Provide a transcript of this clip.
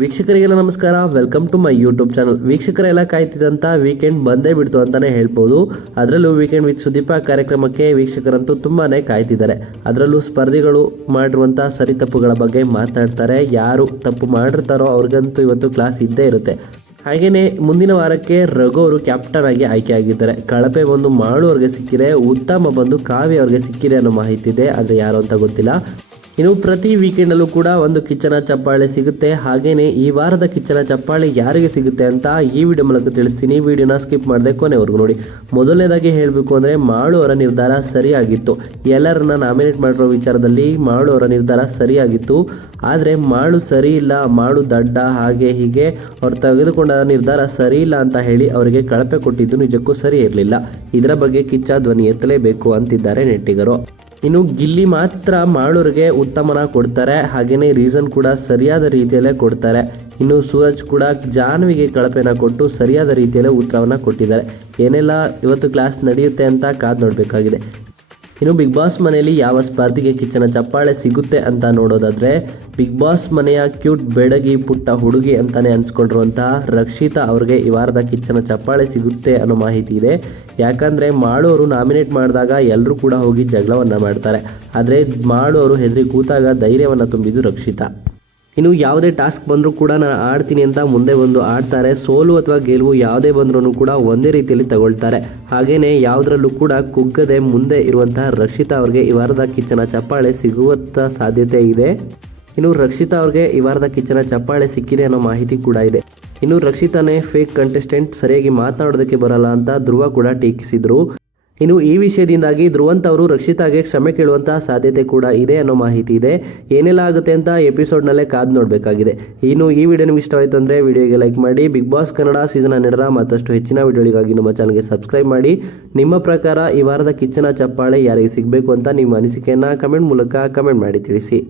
ವೀಕ್ಷಕರಿಗೆಲ್ಲ ನಮಸ್ಕಾರ. Welcome to my YouTube channel ವೀಕ್ಷಕರೆಲ್ಲ ಕಾಯ್ತಿದ್ದಂಥ weekend ಬಂದೇ ಬಿಡ್ತು ಅಂತಾನೆ ಹೇಳ್ಬೋದು. ಅದರಲ್ಲೂ ವೀಕೆಂಡ್ ವಿತ್ ಸುದೀಪ ಕಾರ್ಯಕ್ರಮಕ್ಕೆ ವೀಕ್ಷಕರಂತೂ ತುಂಬಾನೇ ಕಾಯ್ತಿದ್ದಾರೆ. ಅದರಲ್ಲೂ ಸ್ಪರ್ಧಿಗಳು ಮಾಡಿರುವಂಥ ಸರಿ ತಪ್ಪುಗಳ ಬಗ್ಗೆ ಮಾತಾಡ್ತಾರೆ. ಯಾರು ತಪ್ಪು ಮಾಡಿರ್ತಾರೋ ಅವ್ರಿಗಂತೂ ಇವತ್ತು ಕ್ಲಾಸ್ ಇದ್ದೇ ಇರುತ್ತೆ. ಹಾಗೆಯೇ ಮುಂದಿನ ವಾರಕ್ಕೆ ರಘು ಅವರು ಕ್ಯಾಪ್ಟನ್ ಆಗಿ ಆಯ್ಕೆ ಆಗಿದ್ದಾರೆ. ಕಳಪೆ ಬಂದು ಮಾಳು ಅವ್ರಿಗೆ ಸಿಕ್ಕಿದೆ. ಉತ್ತಮ ಬಂದು ಕಾವ್ಯ ಅವ್ರಿಗೆ ಸಿಕ್ಕಿದೆ ಅನ್ನೋ ಮಾಹಿತಿ ಇದೆ. ಆದರೆ ಯಾರು ಅಂತ ಗೊತ್ತಿಲ್ಲ. ಇನ್ನು ಪ್ರತಿ ವೀಕೆಂಡಲ್ಲೂ ಕೂಡ ಒಂದು ಕಿಚ್ಚನ ಚಪ್ಪಾಳೆ ಸಿಗುತ್ತೆ. ಹಾಗೇನೆ ಈ ವಾರದ ಕಿಚ್ಚನ ಚಪ್ಪಾಳೆ ಯಾರಿಗೆ ಸಿಗುತ್ತೆ ಅಂತ ಈ ವಿಡಿಯೋ ಮೂಲಕ ತಿಳಿಸ್ತೀನಿ. ವಿಡಿಯೋನ ಸ್ಕಿಪ್ ಮಾಡದೆ ಕೊನೆವರೆಗೂ ನೋಡಿ. ಮೊದಲನೇದಾಗಿ ಹೇಳಬೇಕು ಅಂದರೆ ಮಾಳು ನಿರ್ಧಾರ ಸರಿಯಾಗಿತ್ತು. ಎಲ್ಲರನ್ನ ನಾಮಿನೇಟ್ ಮಾಡಿರೋ ವಿಚಾರದಲ್ಲಿ ಮಾಳು ನಿರ್ಧಾರ ಸರಿಯಾಗಿತ್ತು. ಆದರೆ ಮಾಳು ಸರಿ ಇಲ್ಲ, ಮಾಳು ದಡ್ಡ, ಹಾಗೆ ಹೀಗೆ ಅವ್ರು ತೆಗೆದುಕೊಂಡ ನಿರ್ಧಾರ ಸರಿ ಇಲ್ಲ ಅಂತ ಹೇಳಿ ಅವರಿಗೆ ಕಳಪೆ ಕೊಟ್ಟಿದ್ದು ನಿಜಕ್ಕೂ ಸರಿ ಇರಲಿಲ್ಲ. ಇದರ ಬಗ್ಗೆ ಕಿಚ್ಚ ಧ್ವನಿ ಎತ್ತಲೇಬೇಕು ಅಂತಿದ್ದಾರೆ ನೆಟ್ಟಿಗರು. ಇನ್ನು ಗಿಲ್ಲಿ ಮಾತ್ರ ಮಾಡೋರಿಗೆ ಉತ್ತಮನ ಕೊಡ್ತಾರೆ. ಹಾಗೇನೆ ರೀಸನ್ ಕೂಡ ಸರಿಯಾದ ರೀತಿಯಲ್ಲೇ ಕೊಡ್ತಾರೆ. ಇನ್ನು ಸೂರಜ್ ಕೂಡ ಜಾನ್ವಿಗೆ ಕಳಪೆನ ಕೊಟ್ಟು ಸರಿಯಾದ ರೀತಿಯಲ್ಲೇ ಉತ್ತರವನ್ನು ಕೊಟ್ಟಿದ್ದಾರೆ. ಏನೆಲ್ಲ ಇವತ್ತು ಕ್ಲಾಸ್ ನಡೆಯುತ್ತೆ ಅಂತ ಕಾದು ನೋಡಬೇಕಾಗಿದೆ. ಇನ್ನು ಬಿಗ್ ಬಾಸ್ ಮನೆಯಲ್ಲಿ ಯಾವ ಸ್ಪರ್ಧಿಗೆ ಕಿಚ್ಚನ ಚಪ್ಪಾಳೆ ಸಿಗುತ್ತೆ ಅಂತ ನೋಡೋದಾದ್ರೆ ಬಿಗ್ ಬಾಸ್ ಮನೆಯ ಕ್ಯೂಟ್ ಬೆಡಗಿ ಪುಟ್ಟ ಹುಡುಗಿ ಅಂತಾನೆ ಅನ್ಸ್ಕೊಂಡಿರುವಂತಹ ರಕ್ಷಿತಾ ಅವ್ರಿಗೆ ಈ ವಾರದ ಕಿಚ್ಚನ ಚಪ್ಪಾಳೆ ಸಿಗುತ್ತೆ ಅನ್ನೋ ಮಾಹಿತಿ ಇದೆ. ಯಾಕಂದ್ರೆ ಮಾಡೋರು ನಾಮಿನೇಟ್ ಮಾಡಿದಾಗ ಎಲ್ಲರೂ ಕೂಡ ಹೋಗಿ ಜಗಳವನ್ನ ಮಾಡ್ತಾರೆ. ಆದರೆ ಮಾಡೋರು ಹೆದರಿ ಕೂತಾಗ ಧೈರ್ಯವನ್ನ ತುಂಬಿದ್ದು ರಕ್ಷಿತಾ. ಇನ್ನು ಯಾವುದೇ ಟಾಸ್ಕ್ ಬಂದರೂ ಕೂಡ ನಾನು ಆಡ್ತೀನಿ ಅಂತ ಮುಂದೆ ಬಂದು ಆಡ್ತಾರೆ. ಸೋಲು ಅಥವಾ ಗೆಲುವು ಯಾವುದೇ ಬಂದರೂ ಕೂಡ ಒಂದೇ ರೀತಿಯಲ್ಲಿ ತಗೊಳ್ತಾರೆ. ಹಾಗೆಯೇ ಯಾವುದರಲ್ಲೂ ಕೂಡ ಕುಗ್ಗದೆ ಮುಂದೆ ಇರುವಂತಹ ರಕ್ಷಿತಾ ಅವ್ರಿಗೆ ಈ ವಾರದ ಕಿಚ್ಚನ ಚಪ್ಪಾಳೆ ಸಿಗುವಂಥ ಸಾಧ್ಯತೆ ಇದೆ. ಇನ್ನು ರಕ್ಷಿತಾ ಅವ್ರಿಗೆ ಈ ವಾರದ ಕಿಚ್ಚನ ಚಪ್ಪಾಳೆ ಸಿಕ್ಕಿದೆ ಅನ್ನೋ ಮಾಹಿತಿ ಕೂಡ ಇದೆ. ಇನ್ನು ರಕ್ಷಿತಾನೇ ಫೇಕ್ ಕಂಟೆಸ್ಟೆಂಟ್ ಸರಿಯಾಗಿ ಮಾತಾಡೋದಕ್ಕೆ ಬರಲ್ಲ ಅಂತ ಧ್ರುವ ಕೂಡ ಟೀಕಿಸಿದ್ರು. ಇನ್ನು ಈ ವಿಷಯದಿಂದಾಗಿ ಧ್ರುವಂತ್ ಅವರು ರಕ್ಷಿತಾಗೆ ಕ್ಷಮೆ ಕೇಳುವಂತಹ ಸಾಧ್ಯತೆ ಕೂಡ ಇದೆ ಅನ್ನೋ ಮಾಹಿತಿ ಇದೆ. ಏನೆಲ್ಲ ಆಗುತ್ತೆ ಅಂತ ಎಪಿಸೋಡ್ನಲ್ಲೇ ಕಾದು ನೋಡಬೇಕಾಗಿದೆ. ಇನ್ನು ಈ ವಿಡಿಯೋ ನಿಮ್ಗೆ ಇಷ್ಟವಾಯಿತು ಅಂದರೆ ವಿಡಿಯೋಗೆ ಲೈಕ್ ಮಾಡಿ ಬಿಗ್ ಬಾಸ್ ಕನ್ನಡ ಸೀಸನ್ ಹನ್ನೆರಡರ ಮತ್ತಷ್ಟು ಹೆಚ್ಚಿನ ವಿಡಿಯೋಗಳಿಗಾಗಿ ನಮ್ಮ ಚಾನಲ್ಗೆ ಸಬ್ಸ್ಕ್ರೈಬ್ ಮಾಡಿ. ನಿಮ್ಮ ಪ್ರಕಾರ ಈ ವಾರದ ಕಿಚ್ಚನ ಚಪ್ಪಾಳೆ ಯಾರಿಗೆ ಸಿಗಬೇಕು ಅಂತ ನಿಮ್ಮ ಅನಿಸಿಕೆಯನ್ನು ಕಮೆಂಟ್ ಮೂಲಕ ಕಮೆಂಟ್ ಮಾಡಿ ತಿಳಿಸಿ.